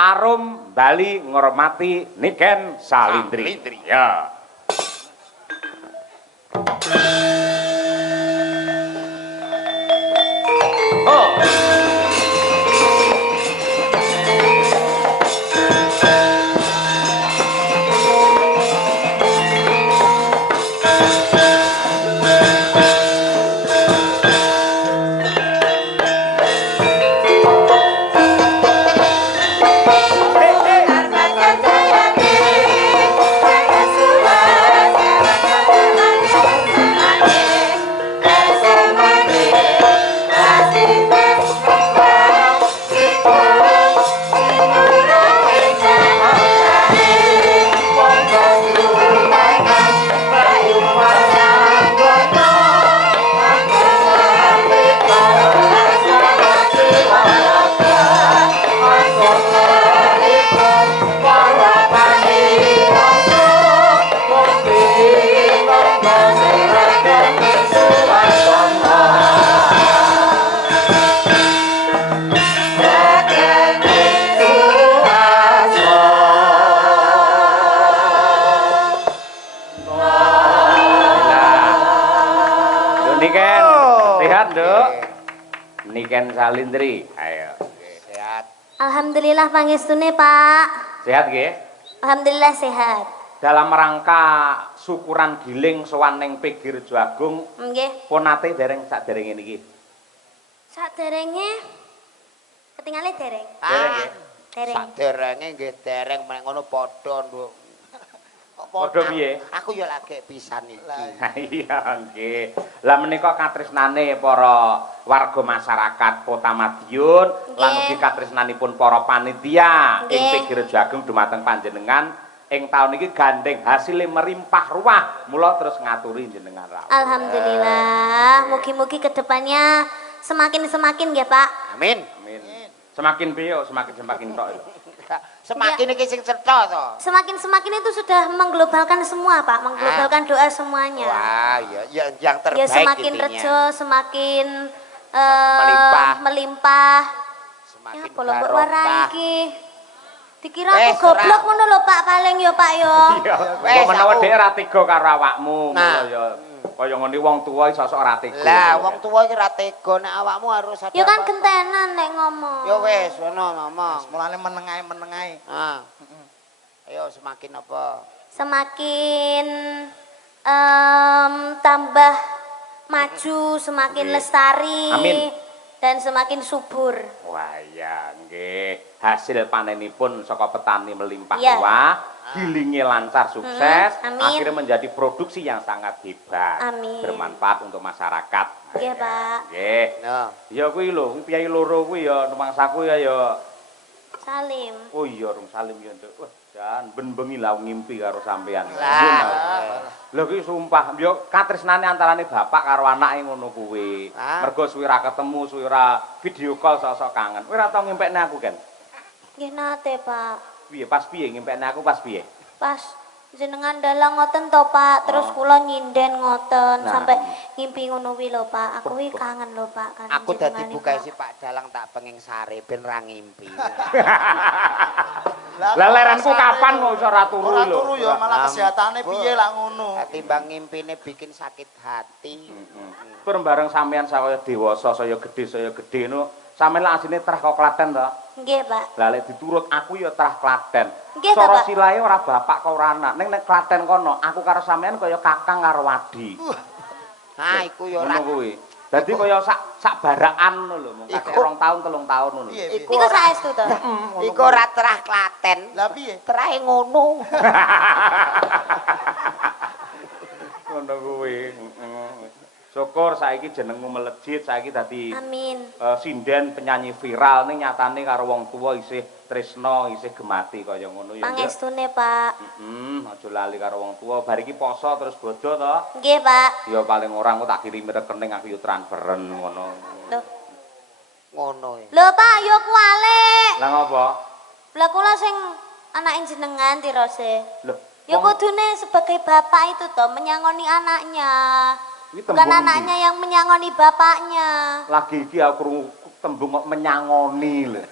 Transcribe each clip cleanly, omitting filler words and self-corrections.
Arum Bali ngormati Niken Salindri. Ya. Oh. Niken Salindri, ayo. Sehat. Alhamdulillah pangestune, Pak. Sehat nggih? Alhamdulillah sehat. Dalam rangka syukuran giling sowan ning Pegir Jagung, Nggih. pun nate dereng saderenge niki. Saderenge ketinggalan dereng. Dereng nggih. Dereng. Saderenge nggih dereng meneh ngono padha, Nduk. Padha piye? Aku ya lagi pisan iki. Iya nggih. Lah menika katresnane para warga masyarakat Kota Madiun lan ugi katresnanipun para panitia ing Pegir Jagung dumateng panjenengan ing taun iki gandeng hasilé merimpah ruah. Mula terus ngaturi jenengan rawuh. Alhamdulillah. Mugi-mugi kedepannya semakin nggih, Pak. Amin. Amin. Semakin piye semakin tok lho. Semakin iki sing cetha to. Semakin itu sudah mengglobalkan semua, Pak, mengglobalkan doa semuanya. Wah, ya yang terbaik. Ya semakin intinya. rejo, semakin melimpah. Ya Semakin bolong barokah. warai iki. Dikira aku goblok ngono lho, Pak, paling ya, Pak yo. Iya. Kok menawa dhek ra tega karo awakmu, Nah. ya kaya ngene wong tuwa iso sok ra tega. Lah, wong tuwa iki ra tega nek awakmu harus ada. Ya kan gentenan nek ngomong. Ya wis, ngono ngomong. Mulane menengae. Ah. Ayo semakin apa? Semakin tambah maju, semakin lestari. Amin. Dan semakin subur. Wah ya nggih, hasil panenipun saka petani melimpah Iya. ruah, gilinge lancar sukses, Amin. akhirnya menjadi produksi yang sangat hebat, Amin. bermanfaat untuk masyarakat. Nggih, Pak. Nggih. Nah, Ya kuwi lho, kuwi piyai loro kuwi ya numangsaku ya Salim. oh iya rung salim ya Nduk. Wah, jan ben bengi lah ngimpi karo sampean. Lho kuwi sumpah, yo katresnane antarane bapak karo anake ngono kuwi. Mergo suwi ra ketemu, suwi ra video call sok-sok kangen. Kowe ora tau ngempekne aku kan? Nggih nate, Pak. Piye pas piye ngempekne aku pas piye? Pas jenengan dalang ngoten to, Pak. Terus kula nyinden ngoten Nah. sampai ngimpi ngono kuwi lho, Pak. Aku kuwi kangen lho, Pak. Kangen aku dadi jenengane, bukae Pak. si Pak Dalang tak penging sare ben ra ngimpi. Lah lerenku kapan kok iso ora turu Ora lho. turu ya malah kesehatane piye lah ngono. Ketimbang ngimpine bikin sakit hati. Kur bareng sampean saya dewasa, saya gedhe no. Sampeyan lak asline trah kok Klaten to. Nggih, Pak. Lah lek diturut aku ya trah Klaten. Nggih, Cara Bapak. silahe ora bapak kok ora anak. Ning nek Klaten kono, aku karo sampean kaya kakang karo wadi. Nah, iku ya ora. Ngono kuwi. Dadi kaya sak barakan ngono lho, mung kasih 2 tahun 3 tahun ngono. Piye? Iku Niku saestu to. Iku ora terah Klaten. Lah piye? Terahe ngono. Ngono kuwi. Syukur saiki jenengmu melejit, saiki dadi Amin. sinden penyanyi viral ning nyatane karo wong tuwa isih tresna, isih gemati kaya ngono ya. Nduk. Pangestune, Pak. Aja lali karo wong tuwa. Bar iki poso terus bodho to. Nggih, Pak. Ya paling ora engko tak kirimi rekening aku yo transferen ngono. Loh. Ngono ya. Lho, Pak, yo kualik. Lah ngopo? Lah kula sing anake jenengan tirose. Loh, Ya kudune sebagai bapak itu toh menyangoni anaknya. iki Bukan tembung anaknya yang menyangoni bapaknya. lagi iki aku krungu tembung kok menyangoni lho.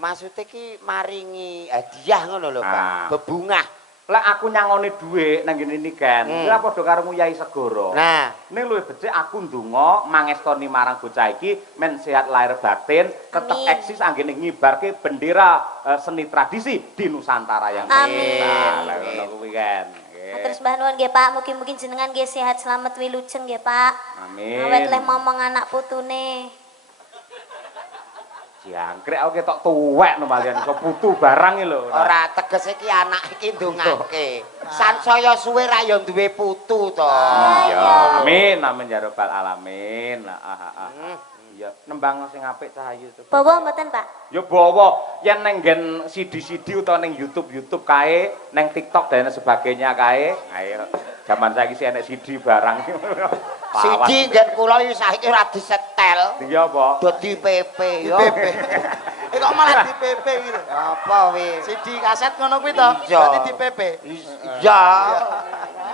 Maksudnya ki maringi hadiah ngono lho, Pak. Ah. Bebungah. Lek aku nyangoni dhuwit nang ngene iki kan, ora padha karo Yai Segara. Nah, ning luwih becik aku ndonga mangestoni marang bocah iki men sehat lahir batin, tetep Amin. eksis anggene ngibarke bendera seni tradisi di Nusantara yang Amin. kita. Lah ngono kuwi kan. Nggih. Matur sembah nuwun nggih Pak, mugi-mugi jenengan nggih sehat selamat wilujeng nggih Pak. Amin. Awet leh momong anak putune. Jangkrik aku ketok tuwek no malian iso putu barang iki lho. ora tegese ki anak iki ndongake. Sansaya suwe ra ya duwe putu to. Iya, amin amin ya rabbal alamin. Iya, nembang sing apik Cahayu to. Bawa mboten Pak? Ya bawa yen nang nggen CD-CD utawa ning YouTube kae, nang TikTok dan sebagainya kae. Ayo, zaman saiki sih enek CD barang. Siji nggen kula iki saiki ora disetel. Iya apa? Dadi PP yo. Kok malah di PP iki lho. Apa wi? CD kaset ngono kuwi to. Iya. Berarti di PP. Iya.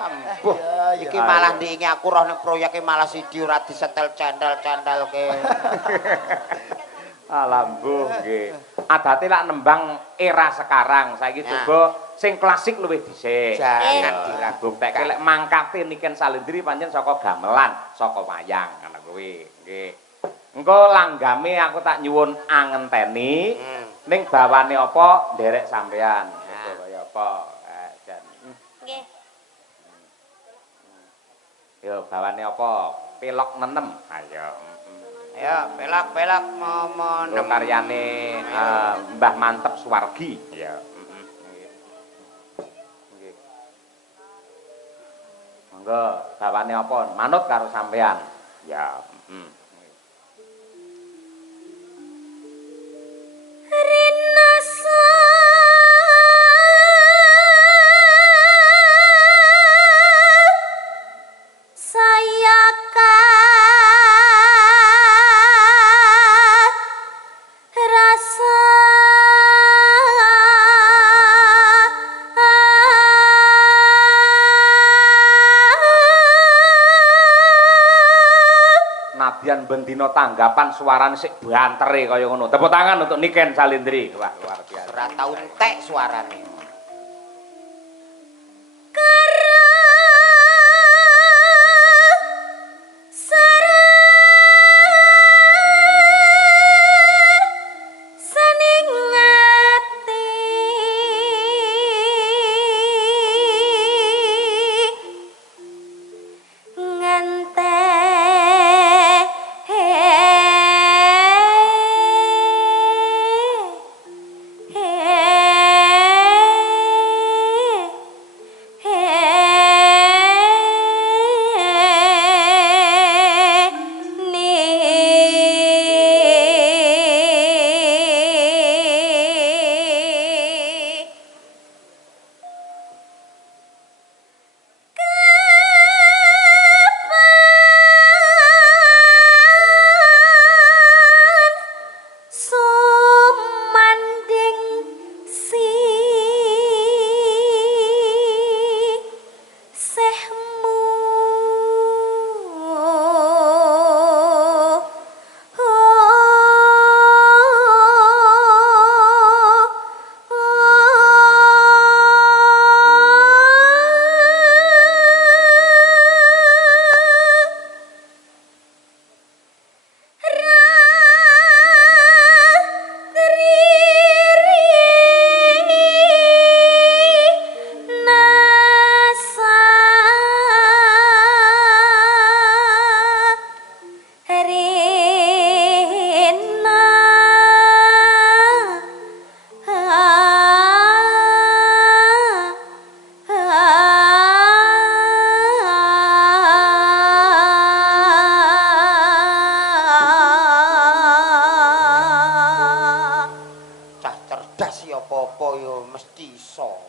Ambuh. Iya, Iki malah ndingi aku roh ning proyeke malah siji ora disetel cendel-cendelke. Alambuh nggih. Adate lak nembang era sekarang, saiki coba sing klasik luwih dhisik. Jangan diragukke lek mangkate Niken Salendri pancen saka gamelan, saka wayang ngono kuwi. Nggih. Engko langgame aku tak nyuwun angenteni. Ning bawane apa nderek sampean. Kaya apa? Jan. Nggih. Yo bawane apa? Pelok nenem. Ayo. Ya, pelak-pelak momon. Karyane Mbah Mantep Suwargi. Ya. Nggih. Monggo, bawane apa? Manut karo sampean. Ya, Rinasa saya rasa nadyan bendina tanggapan suarane sik bantere kaya ngono. Tepuk tangan untuk Niken Salendri. Wah, luar biasa. Ora tau entek suarane.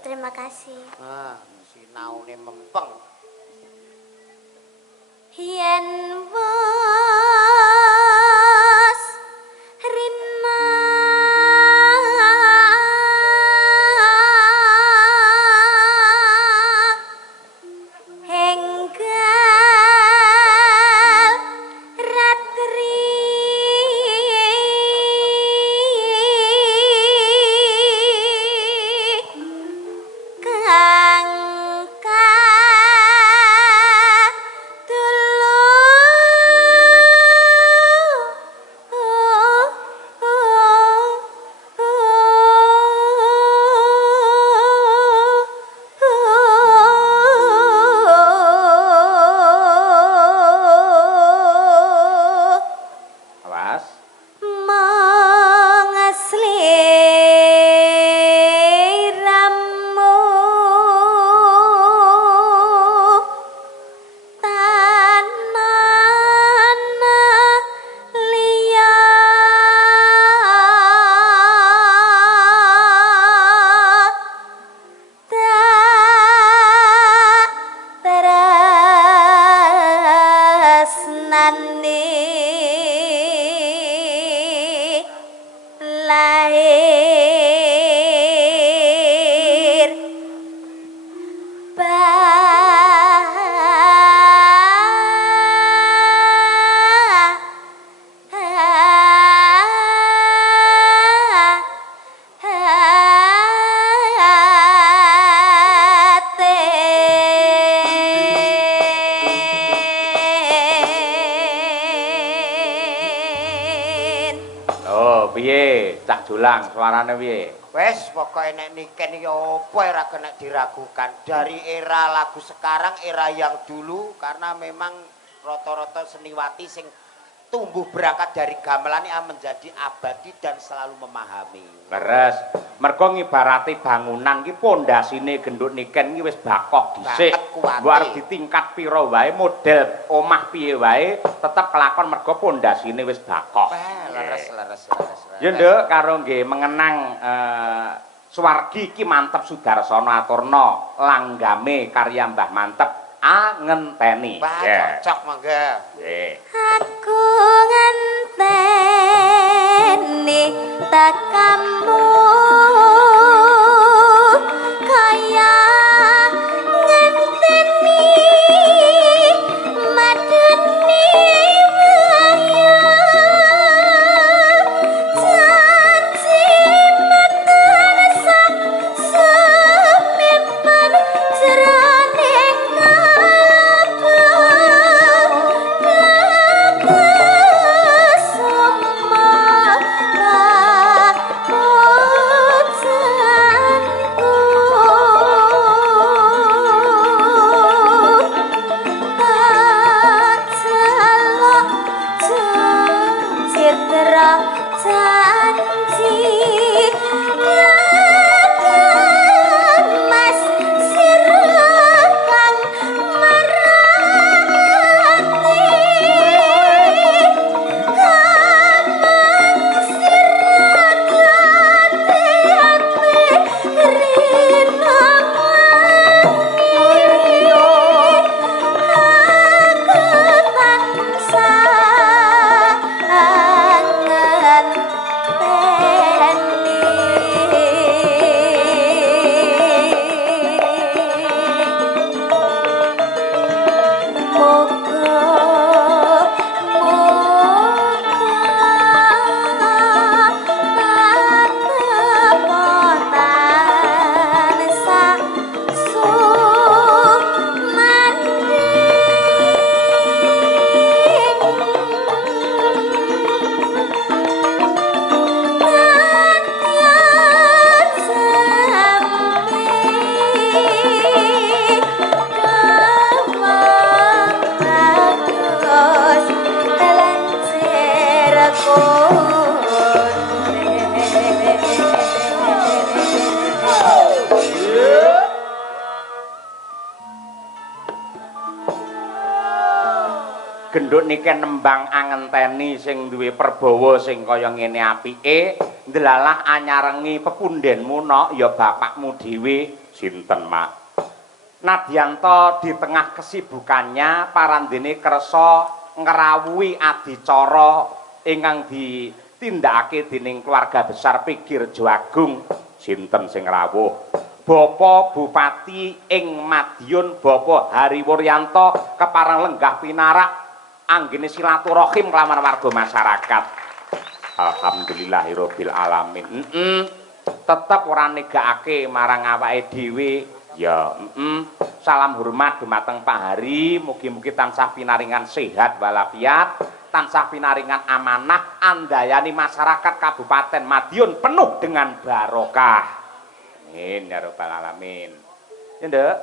Terima kasih. Ah, sinaune mempeng. Yen was rina enggal ratri Blang, suarane piye? Wes pokoke nek Niken iki apa ora kena diragukan. Dari era lagu sekarang, era yang dulu karena memang rata-rata seniwati sing tumbuh berangkat dari gamelan ini menjadi abadi dan selalu memahami. Leres. Mergo ngibarati bangunan ki pondasine gendut Niken ki wis bakoh dhisik. Mbok arep ditingkat pira wae model omah piye wae tetep kelakon mergo pondasine wis bakoh. Leres. Ya nduk karo nggih mengenang Suwargi ki mantep Sudarsana aturna langgame karya Mbah Mantep ngenteni. Wah, cocok mangga. Nggih. Aku ngenteni tekamu kaya ngenteni madeni waya janji metan sak semepan jroning kalbu Mas sirakan Genduk Niken nembang angenteni sing duwe perbawa sing kaya ngene apike, ndelalah anyarengi pepundhenmu nok ya bapakmu dhewe sinten, Mak. Nadyanto di tengah kesibukannya parandene kersa ngrawuhi adicara ingkang ditindakake dening keluarga besar Pigirjo Agung sinten sing rawuh. Bapa Bupati ing Madiun Bapak Hariwuryanto kepareng lenggah pinarak anggene silaturahim kelawan warga masyarakat. Alhamdulillahirabbil alamin. Tetep ora negakake marang awake dhewe. Ya, salam hormat dumateng Pak Hari, mugi-mugi tansah pinaringan sehat walafiat, tansah pinaringan amanah andayani masyarakat Kabupaten Madiun penuh dengan barokah. Amin ya rabbal alamin. Ya, Nduk.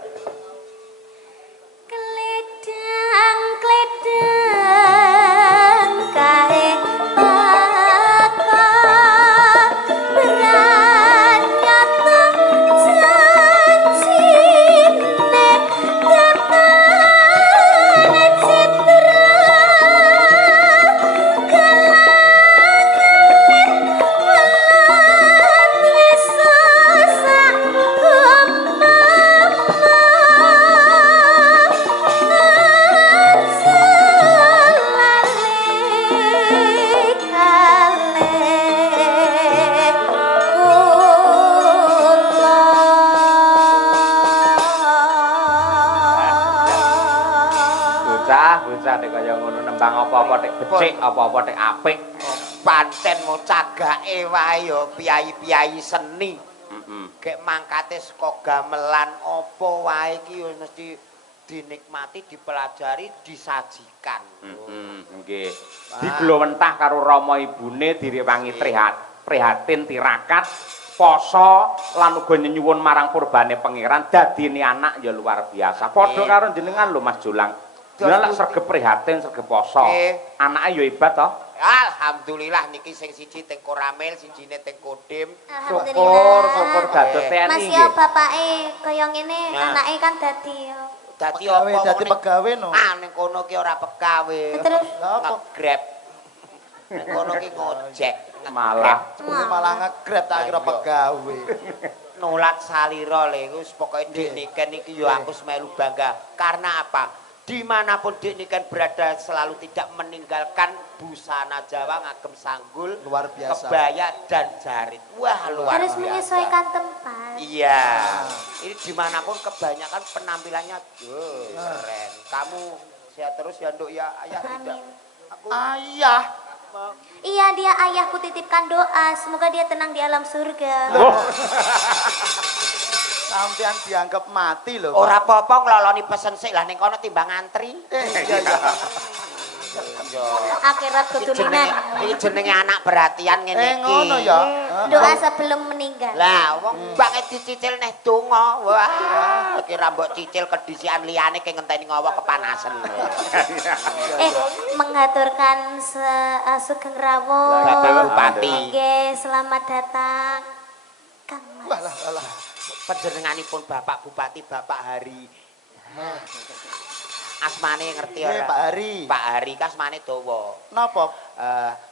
Kledang kae bocah nek kaya ngono nembang apa-apa tek becik, apa-apa tek apik. Pancen mau cagake wae ya piyai-piyai seni. Gek mangkate saka gamelan apa wae iki ya mesti dinikmati, dipelajari, disajikan. Nggih. Diglomentah karo rama ibune direwangi prihatin tirakat poso lan uga nyuwun marang purbane pangeran dadine anak ya luar biasa. Padha karo jenengan lho Mas Jolang. Jenengan lek sregep prihatin, sregep poso. Anake ya hebat to. Alhamdulillah niki sing siji teng Koramil, sijine teng Kodim. Syukur dados TNI Mas nggih. yo bapake kaya ngene, Nah. anake kan dadi yo. Dadi Pegawai, apa? dadi pegawai no. Ah ning kono ki ora pegawe. Terus? Lah apa? Nge-grab. Ning kono ki ngojek. Malah. Kuwi malah nge-grab tak kira pegawai. Nulat salira lho iku pokoke Dik Niken iki yo aku melu bangga. Karena apa? Dimanapun Dik Niken berada selalu tidak meninggalkan busana Jawa ngagem sanggul, Luar biasa. kebaya dan jarit. Wah luar Harus biasa. menyesuaikan tempat. Iya. Ini dimanapun kebanyakan penampilannya keren. Kamu sehat terus ya Nduk ya ayah tidak. Amin. Aku Ayah. Iya, dia ayahku titipkan doa, semoga dia tenang di alam surga. Oh, Sampean dianggap mati lho. ora apa-apa ngloloni pesen sik lah ning kono timbang antri. Iya iya. Akhirat keturunan. Iki jenenge anak perhatian ngene iki. Ngono ya. Doa sebelum meninggal. Lah, wong banget dicicil neh donga. Wah, kira mbok cicil kedisian liyane ke ngenteni ngowo kepanasan. Mengaturkan Sugeng Rawuh. Bapak Bupati. Nggih, selamat datang. Kang Mas. Walah walah. Panjenenganipun Bapak Bupati Bapak Hari. Asmane ngerti Nggih ora? Pak Hari. Pak Hari kasmane dawa. Napa?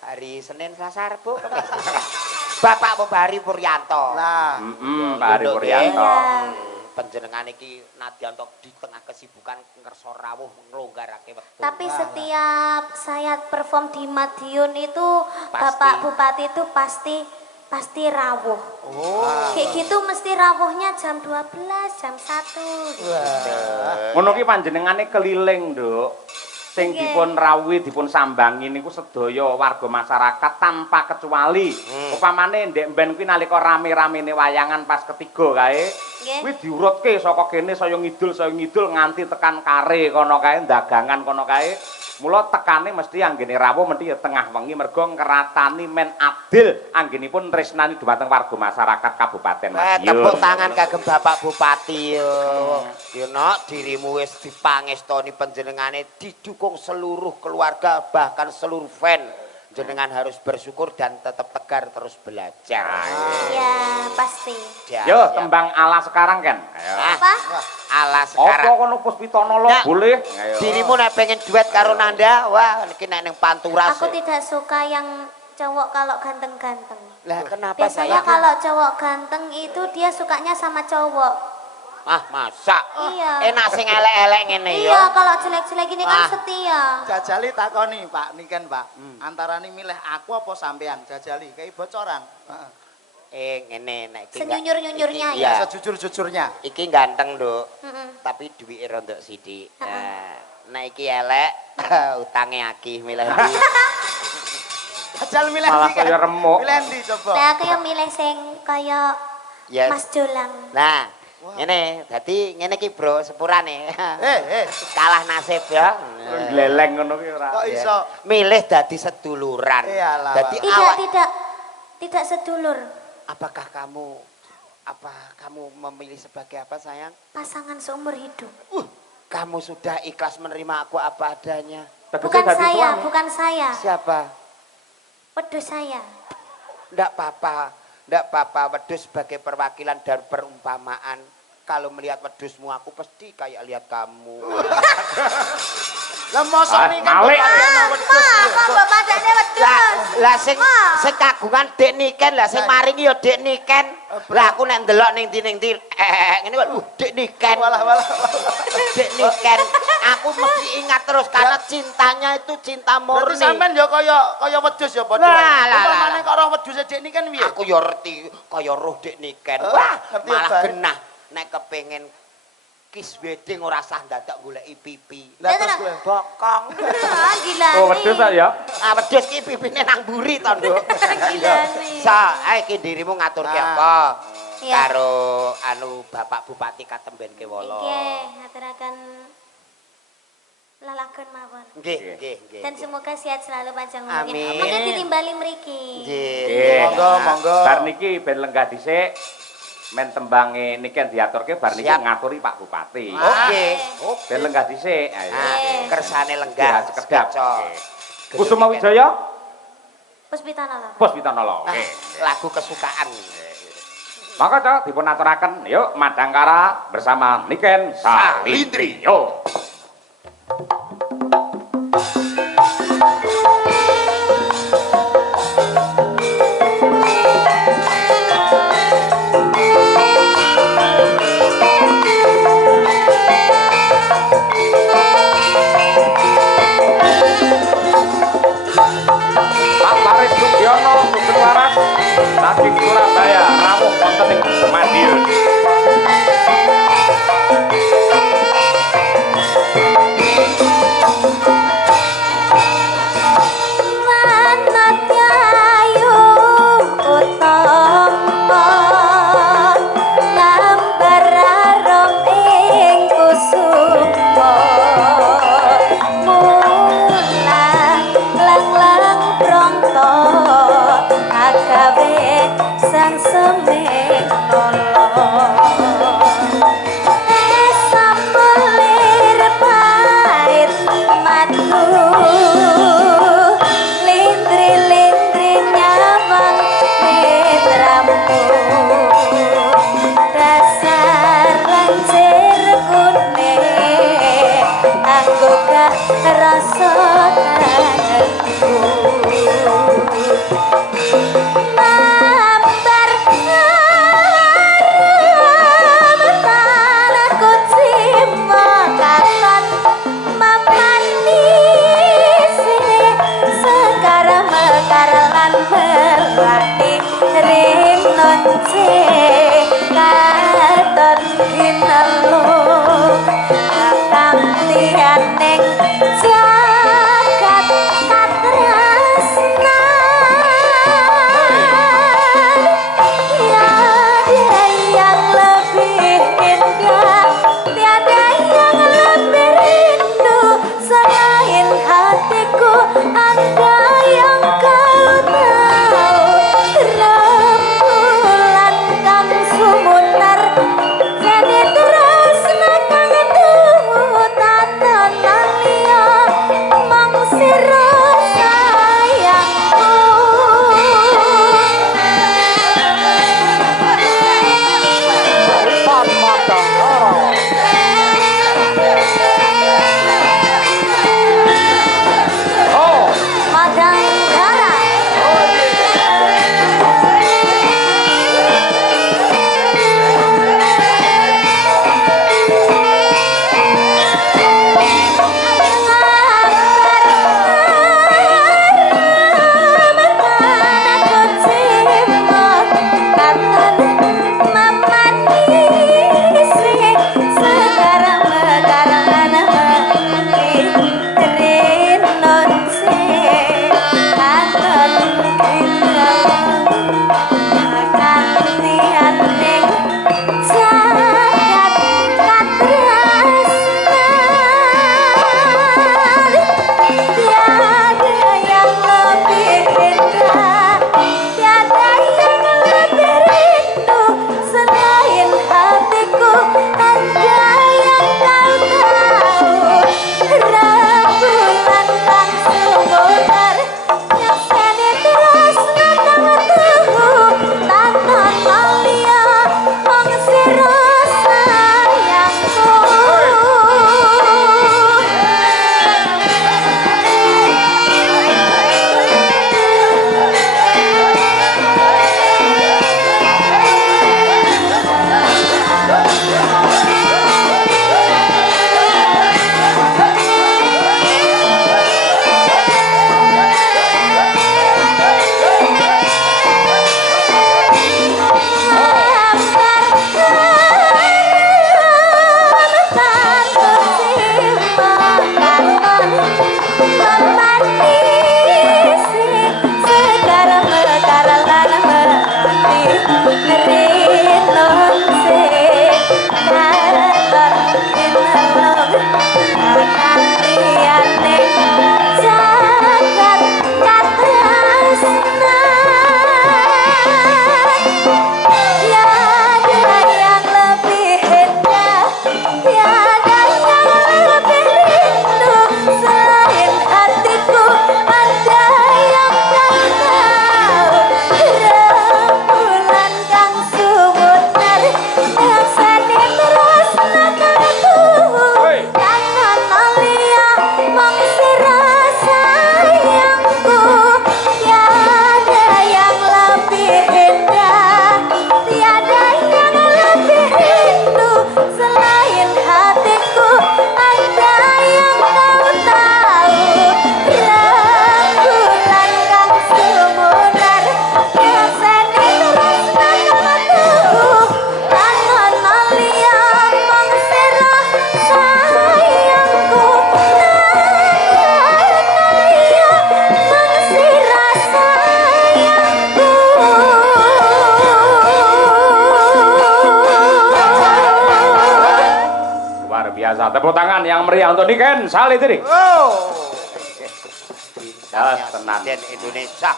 Hari Senin Selasa Rebo Kamis. Bapak Hari Puryanto. Lah. Pak Ari Puryanto. Iya. Panjenengan iki nadyan tok di tengah kesibukan ngerso rawuh nglonggarake wektu. Tapi setiap saya perform di Madiun itu Pasti. Bapak Bupati itu pasti rawuh. Oh. Kayak gitu mesti rawuhnya jam 12, jam 1. Ngono ki panjenengane keliling, Nduk. Sing Nggih. dipun rawuhi, dipun sambangi niku sedaya warga masyarakat tanpa kecuali. Upamane ndek mben kuwi nalika rame-ramene wayangan pas ketiga kae, Nggih. kuwi diurutke saka kene saya ngidul nganti tekan kare kono kae, dagangan kono kae. Mula tekane mesti anggene rawuh mesti ya tengah wengi mergo ngratani men adil anggenipun tresnani dumateng warga masyarakat Kabupaten Madiun. Tepuk tangan kagem Bapak Bupati yo. Yo nok dirimu wis dipangestoni panjenengane didukung seluruh keluarga bahkan seluruh fan. Jenengan harus bersyukur dan tetap tegar terus belajar. Ya, pasti. Ya, Yo siap. tembang ala sekarang kan. Ayo. Apa? Ala Apa sekarang. kono Puspitono lo Nah, boleh? Ayo. Dirimu nek pengen duet karo Nanda, wah niki nek ning Pantura. Aku tidak suka yang cowok kalau ganteng-ganteng. Lah kenapa Biasanya saya? kalau cowok ganteng itu dia sukanya sama cowok. Ah, masa? Iya. Enak sing elek-elek ngene ya. Iya, kalau jelek-jelek gini kan Ah. setia. Jajali takoni Pak Niken Pak. Antarane milih aku apa sampean? Jajali kayak bocoran. Heeh. Ngene nek iki. Senyunyur-nyunyurnya iki- ya. Iya. Sejujur-jujurnya. Iki ganteng, Nduk. Mm-mm. Tapi duwike rondok sithik. Heeh. Nek iki elek, utange akeh milih ndi. Jajal milih Malah ndi, Kan? kaya remuk. Milih ndi coba? Nah, aku yang milih sing kaya Yes. Mas Jolang. Nah, ngene, dadi ngene iki, Bro, sepurane. Kalah nasib ya. Gleleng ngono ki ora. Kok iso? Milih dadi seduluran. Iyalah, Dadi Pak. Tidak, awak tidak sedulur. apakah kamu memilih sebagai apa, sayang? Pasangan seumur hidup. Kamu sudah ikhlas menerima aku apa adanya. Tegese Bukan dadi saya, suami. bukan saya. Siapa? Wedus saya. Ndak apa-apa, wedus sebagai perwakilan dari perumpamaan. Kalau melihat wedusmu aku pasti kayak lihat kamu. Lah mosok Ah, Niken malik. wedhus. Kok bapak jane wedus? Lah sing kagungan Dek Niken, lah sing maringi ya Dek Niken. Lah aku nek ndelok ning ndi ngene kok Dek Niken. Walah. Dek Niken. Aku mesti ingat terus karena cintanya itu cinta Berarti murni. sampean ya kaya wedhus ya padha. Lah. Upamane kok ora wedhus Dek Niken piye? Aku ya ngerti kaya roh Dek Niken. Oh, Wah, ngerti malah apa? genah nek kepengin kiss wedding ora sah dadak goleki pipi. Lah terus kowe Bokong. Ah, gila Oh, wedhus ya. Ah wedhus ki pipine nang mburi to, Nduk. Gila nih. Sa, iki dirimu ngaturke Ah. apa? Iya. Karo Bapak Bupati Katemben Kewala. Nggih, ngaturaken Lalagon mawon. Nggih, nggih, nggih. Dan semoga sehat selalu panjang umurnya. Amin. Monggo ditimbali mriki. Nggih. Monggo, monggo. Bar niki ben lenggah dhisik. Men tembange niki diaturke bar niki Siap. ngaturi Pak Bupati. Oke. Ben lenggah dhisik. Ayo. Ah, kersane lenggah Sekedap. sekeco. Kusuma Wijaya, Puspitana lah. Puspitanala. Ah, lagu kesukaan. Maka Cok dipun aturaken yuk Madangkara bersama Niken Salintri. Yo. Pak Laris Budiono Sugeng Waras saking Surabaya rawuh wonten ing Madiun. Manatnya ayu utama ngambar arom ing kusuma mulang lang prangta agawe sang semih nolo samulir pait matu lindri-lindri nyawang mitramu dasar lancir kuning anggo gak rasa tanganku Mambar haram aku cima katon mamani sini sekarang mekar lan merati rinonce katon kinelo kakang tianeng jagat biasa. Tepuk tangan yang meriah untuk Niken Salindri. Oh. Jelas tenan. Presiden Indonesia.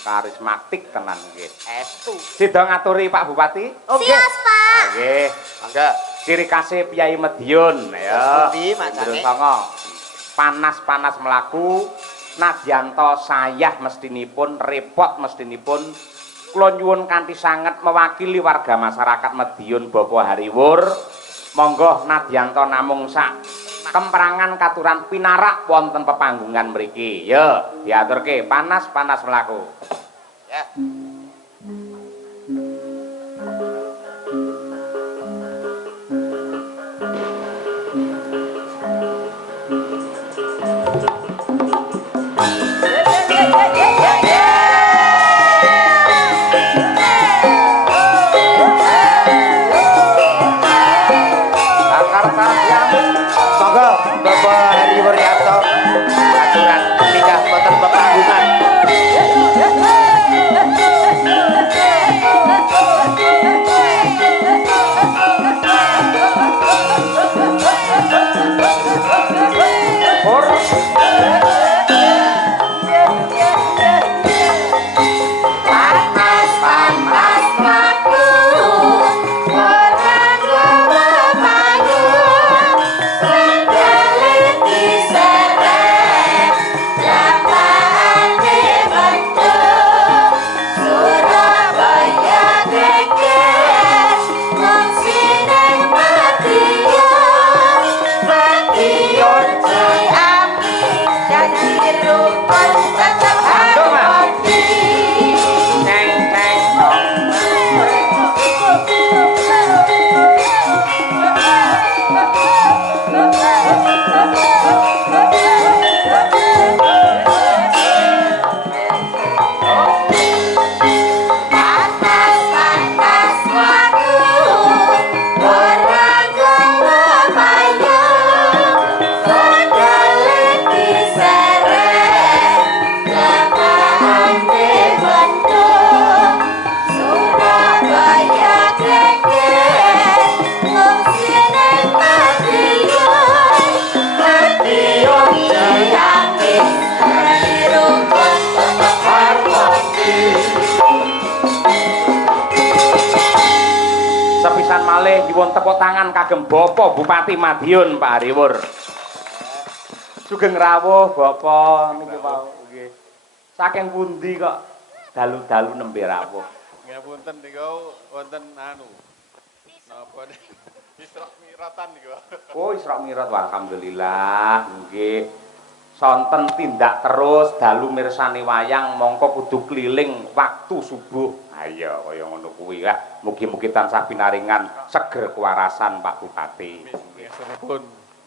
Karismatik tenan nggih. Estu. Sida ngaturi Pak Bupati. Sias, Pak. Nggih. Mangga. Ciri khasnya Piyai Madiun ya. Pundi macane? Panas-panas melaku, nadyanto sayah mestinipun, repot mestinipun. Kula nyuwun kanthi sanget mewakili warga masyarakat Madiun Bapa Hariwur. Monggo nadyanto namung sak kemperangan katuran pinarak wonten pepanggungan mriki. Ya, diaturke panas-panas melaku. Ya. Monggo Bapak Hari Wuryanto aturan nikah boten pepanggungan. Sepisan malih nyuwun tepuk tangan kagem Bapak Bupati Madiun Pak Hariwur. Sugeng rawuh Bapak niki wau nggih. Saking pundi kok dalu-dalu nembe rawuh? Ngapunten niku wonten anu. Napa Isra Miratan niku. Oh, Isra Mi'raj alhamdulillah nggih. Sonten tindak terus dalu mirsani wayang mongko kudu keliling waktu subuh. Ayo kaya ngono kuwi ya. Mugi-mugi tansah pinaringan seger kewarasan Pak Bupati. Nggih.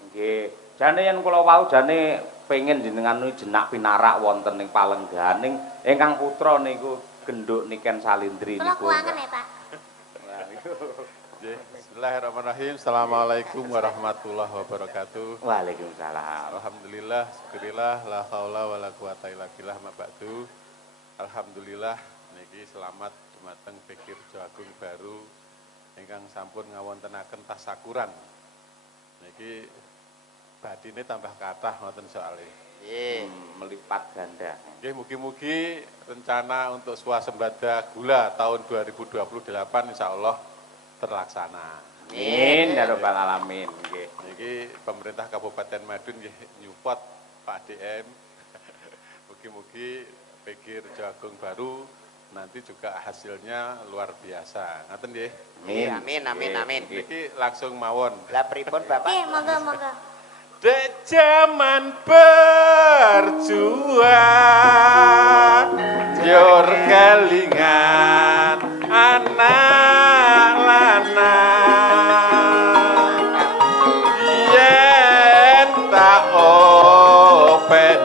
Nggih. Jane yen kula wau jane pengen jenengan jenak pinarak wonten ing Palengganing ingkang putra niku genduk Niken Salindri Kula niku. kuangen ya, Pak. Bismillahirrahmanirrahim. Assalamualaikum warahmatullahi wabarakatuh. Waalaikumsalam. Alhamdulillah, syukurillah, la haula wala quwata illa billah ma ba'du. Alhamdulillah niki selamat dumateng Pikir Jagung Baru ingkang sampun ngawontenaken tasakuran. Niki badine tambah kathah ngoten soalé. Nggih. Melipat ganda. Nggih, mugi-mugi rencana untuk swasembada gula tahun 2028 insyaallah terlaksana. Amin ya rabbal alamin nggih. Niki pemerintah Kabupaten Madiun nggih nyupport Pak DM. Mugi-mugi Pikir Jagung Baru nanti juga hasilnya luar biasa. Ngaten nggih. Amin amin amin. Niki langsung mawon. Lah pripun Bapak? Oke, moga-moga. Dek zaman berjuang Yor kelingan anak lanang Yen tak openi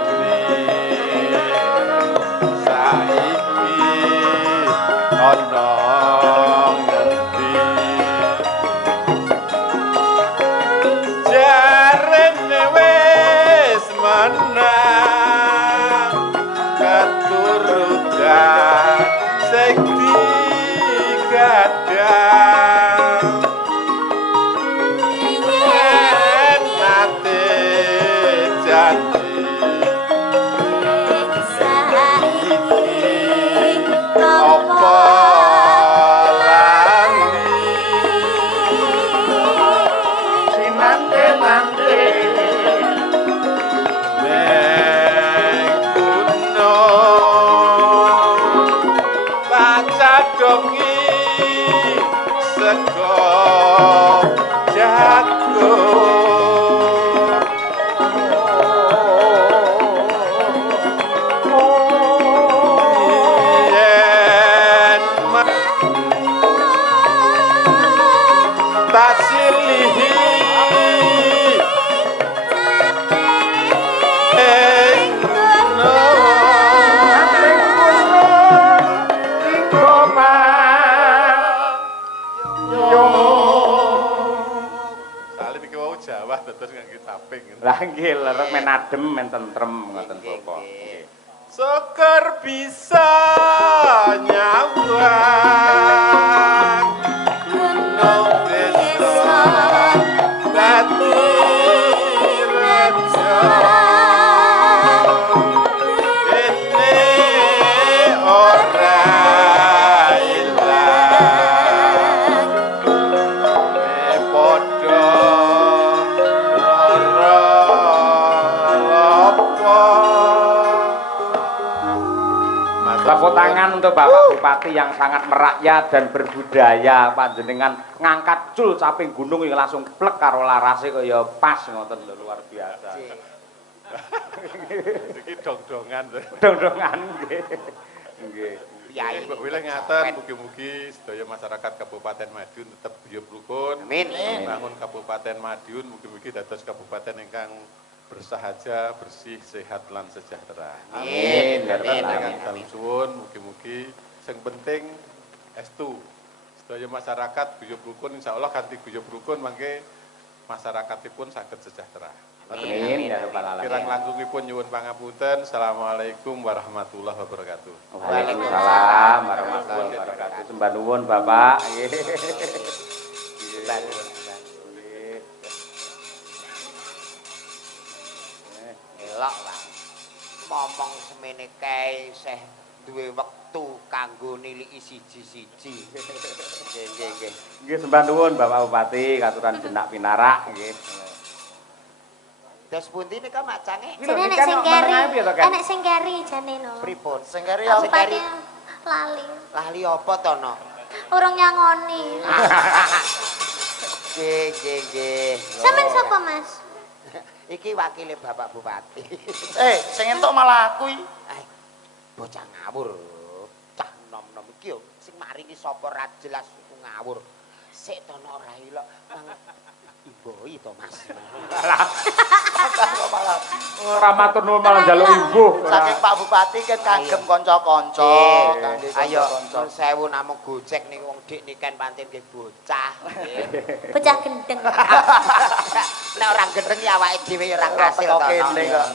Saiki ono ngendi Jarene wis menang keturutan sing Lah nggih lerep men adem men tentrem ngoten Bapak. Sekar bisa nyawang gunung desa dadi rejo ini ora ilang padha Tepuk tangan untuk Bapak Bupati yang sangat merakyat dan berbudaya panjenengan ngangkat cul caping gunung yang langsung plek karo larase kaya pas ngoten lho luar biasa. iki dong-dongan Dong-dongan nggih. Nggih. Piye Mbok Wilih ngaten mugi-mugi sedaya masyarakat Kabupaten Madiun tetap guyub rukun. Amin. Bangun Kabupaten Madiun mugi-mugi dados kabupaten ingkang bersahaja, bersih, sehat lan sejahtera. Amin. Dengan dalem suwun mugi-mugi sing penting estu. Sedaya masyarakat guyub rukun insyaallah kanthi guyub rukun mangke masyarakatipun saged sejahtera. Amin ya rabbal alamin. Kirang langkungipun nyuwun pangapunten. Assalamualaikum warahmatullahi wabarakatuh. Waalaikumsalam warahmatullahi wabarakatuh. Sembah nuwun Bapak. Nggih. Elok lah. Momong semene kae isih duwe wektu kanggo niliki siji-siji. Nggih. Nggih sembah nuwun Bapak Bupati katuran jenak pinarak nggih. Dos pundi nika macange? Jane nek sing keri. Enek sing keri jane no. Pripun? Sing keri Sing Bupati keri lali. lali apa to no? Urung nyangoni. Nggih. Sampeyan sapa, Mas? Iki wakile Bapak Bupati. Sing entuk malah aku iki. Bocah ngawur. Cah nom-nom iki yo sing maringi sapa ra jelas iku ngawur. Sik to no ora ilok. Imboi to Mas. Ora matur nuwun malah njaluk imbuh. Saking Pak Bupati kan kagem kanca-kanca. Kangge Ayo kanca-kanca. nun sewu namung gojek niku wong dik niken pancen nggih bocah. Bocah gendeng. Nek ora gendeng ya awake dhewe ya ora kasil to. Kene kok.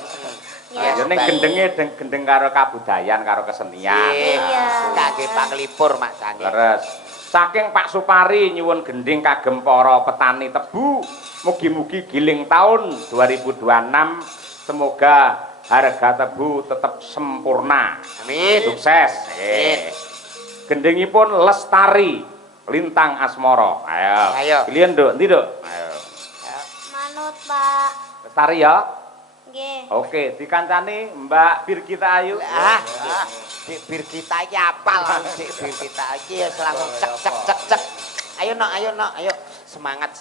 Ya. Ya ning gendenge gendeng karo kabudayan karo kesenian. Iya. Kangge panglipur Mak Sange. Leres. Saking Pak Supari nyuwun gending kagem para petani tebu. Mugi-mugi giling tahun 2026 semoga harga tebu tetap sempurna. Amin. Sukses. Gendingipun lestari lintang asmara. Ayo. Pilihan Nduk, ndi Nduk? Ayo. Manut, Pak. Lestari ya. Nggih. Oke, dikancani Mbak Birgita Ayu. Dik bir kita iki apal, dik bir kita iki ya langsung cek. Ayo nok, ayo. Semangat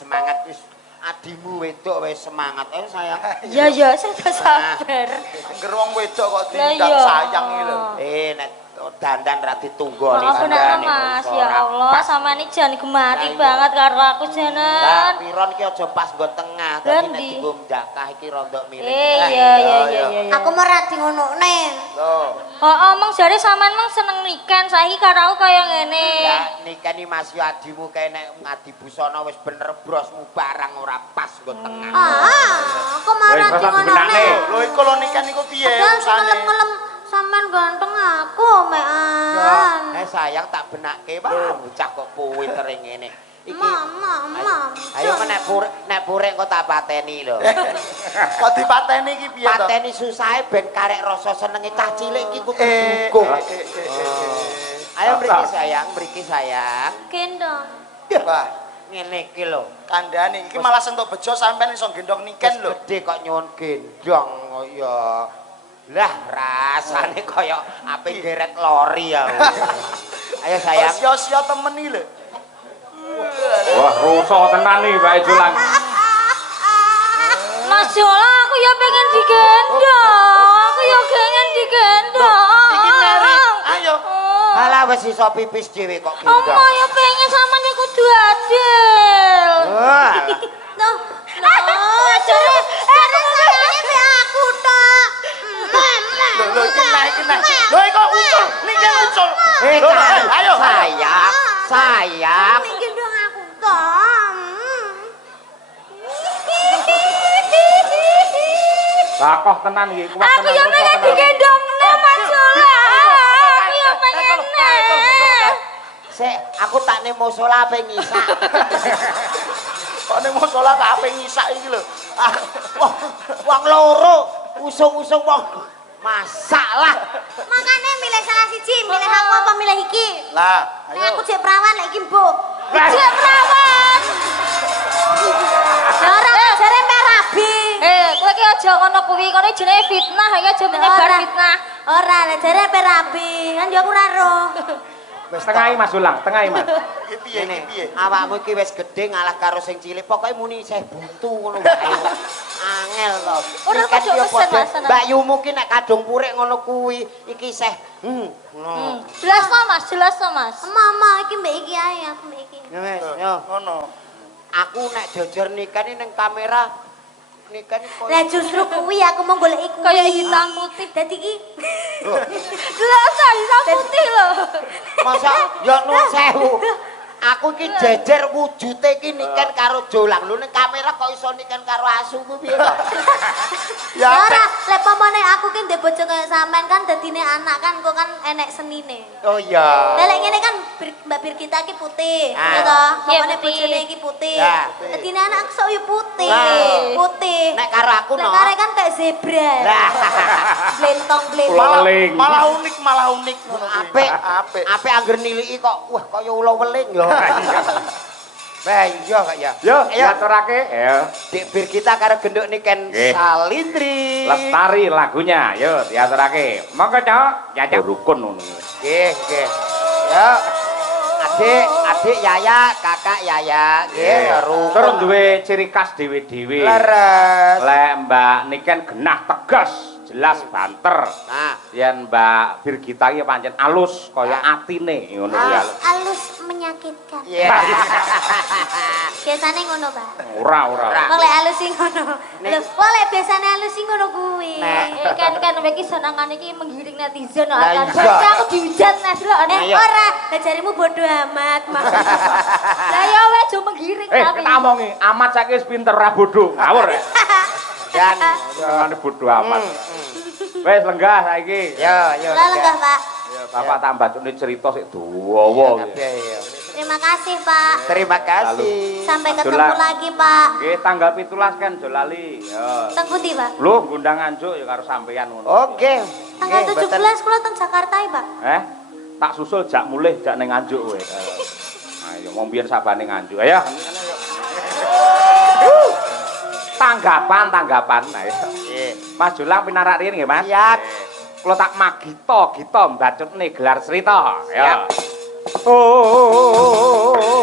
wis. Adimu wedok wis semangat. Ayo sayang. Ya, saya sabar. Angger wong wedok kok Lah tinggal iya. sayang iki lho. Nek dandan ra ditunggoni Maaf bener Mas, ya Allah, sama ini jangan gemati banget karo aku Lah janan. piron ki aja pas nggon tengah, dadi nek Ngendi? dienggo mjakah iki rondok miring. Iya. Aku merah di ngonokne. Loh, Omong jare sampean mang seneng niken, saiki karo aku kaya ngene. lah nikeni Mas yo adimu kae nek ngadi busana wis bener brosmu barang ora pas nggon tengah. Aku marah Wis, di rasa benakne. ngonokne. Lho iku lho nikan niku piye Padahal sing usane? ngelem-ngelem sampean ganteng aku, mean. Sayang tak benakke, Pak. Bocah kok pinter ngene. Iki Mam. Ayo nek purek kok tak pateni lho. Kok dipateni iki piye to? Pateni susahe ben karek rasa senenge cah cilik iki kudu dukung. Ayo mriki sayang. Gendong. Wah, Ngene iki lho. kandhane iki malah sentuh bejo sampean iso gendong niken lho. Gede kok nyuwun gendong ya. Lah rasane kaya ape geret lori ya. Ayo sayang. Sia-sia temen iki lho. Moso tenan nih Mbak Julang. Mas Jola, aku ya pengen digendong. Aku ya pengen digendong. Iki Mary, ayo. Alah wis iso pipis dhewe kok Oma gendong. ya pengen samane kudu adil. Wah. Noh, jare sayangnya be aku tok. Lho iki naik. Lho kok ucul, niki ucul. Lho, ayo. Sayang. Gendong aku tok. Lakoh tenan iki kuat Aku tenan. ya pengen digendong Mas Jola. Aku ya pengen. Sik, aku tak ning musola ape ngisak. Kok ning musola tak ape ngisak iki lho. Wong loro usung-usung wong masalah. Makanya milih salah siji, milih aku apa milih iki? Lah, Nek aku ayo. jek perawan lek iki mbok. Jek perawan. Ya ora jare perabi. Kowe ki aja ngono kuwi, ngono jenenge fitnah ya, aja menyebar fitnah. Ora lek jare perabi, kan yo aku ora roh. Wis Tengahi Mas Julang, tengahi Mas. Iki piye iki piye? Awakmu iki wis gedhe ngalah karo sing cilik. Pokoke muni isih buntu ngono wae. Angel to. Ora Iki kan kok yo pesen, padha. Mas, ana. Mbak Yumu ki nek kadung purik ngono kuwi iki isih Jelas to Mas. Mama iki mbek iki ae, aku mbek iki. Ya wis, yo. Ngono. Aku nek jujur nikah ning kamera nikah ni koyo Lah justru kuwi aku mau goleki kuwi. Kayak hitam putih. Dadi iki Jelas hitam putih lho. masa ya nun sewu. Aku iki jejer wujude iki niken karo jolang. Lho ning kamera kok iso niken karo asu ku piye to? ya ora, lek pamane aku ki ndek bojo kaya sampean kan dadine anak kan kok kan enek senine. Oh iya. Lah lek ngene kan Mbak Birgita ki putih, Ah. ya toh? Iya, Pamane putih. bojone iki putih. Ya. Dadine anak sok yo putih. Nah. Putih. Nek karo aku Nek no. kare kan kayak zebra. Lah. Blentong-blentong. Ula weling. Malah unik ngono kuwi. Apik. Apik. Apik angger niliki kok wah kaya ula weling ya. Bah iya kak ya. Yo, Ayo. diaturake. Yo. Dik Birgita karo genduk niken Nggih. Salindri. Lestari lagunya. Yo, diaturake. Monggo, Cok. Ya, rukun ngono. Nggih, nggih. Ya. Adik Yaya, kakak Yaya, nggih, Terus terus duwe ciri khas dhewe-dhewe. leres. Lek Mbak Niken genah tegas, jelas banter. Nah, Yen Mbak Birgita iki pancen alus kaya atine ngono kuwi alus. Halus menyakitkan. iya. Biasane ngono, Pak. Ora. Kok lek halus sing ngono. Lho, kok lek biasane halus sing ngono kuwi. Nek. Kan kowe iki senengan iki menggiring netizen lho. Lah, Kan iya. berarti aku dihujat nes lho. Ayo. Ora, lah jarimu bodoh amat, Mas. Lah ya wes jo menggiring tapi. Kita omongi, amat saiki wis pinter ra bodho. Ngawur ya. Dan Jangan bodho amat. Wis lenggah saiki. ya, ya. Lah lenggah, Pak. Ya Bapak tambah cerita sik dawa iki. Ya, ya. Terima kasih, Pak. Terima kasih. Sampai Mas ketemu Jola. lagi, Pak. Nggih, tanggal 17 kan aja lali. Ya. Teng pundi, Pak? Lho, ngundang anjuk ya karo sampean ngono. Oke. Tanggal Nggih, mboten. 17 kula teng Jakarta, Pak. Tak susul jak mulih jak ning Nganjuk kowe. Ayo mau biyen sabane Nganjuk. Ayo. Tanggapan. Ayo. Nggih. Mas Julang pinarak riyen nggih, Mas? Siap. Kula tak magita mbacutne gelar cerita. Ya. Siap. Oh.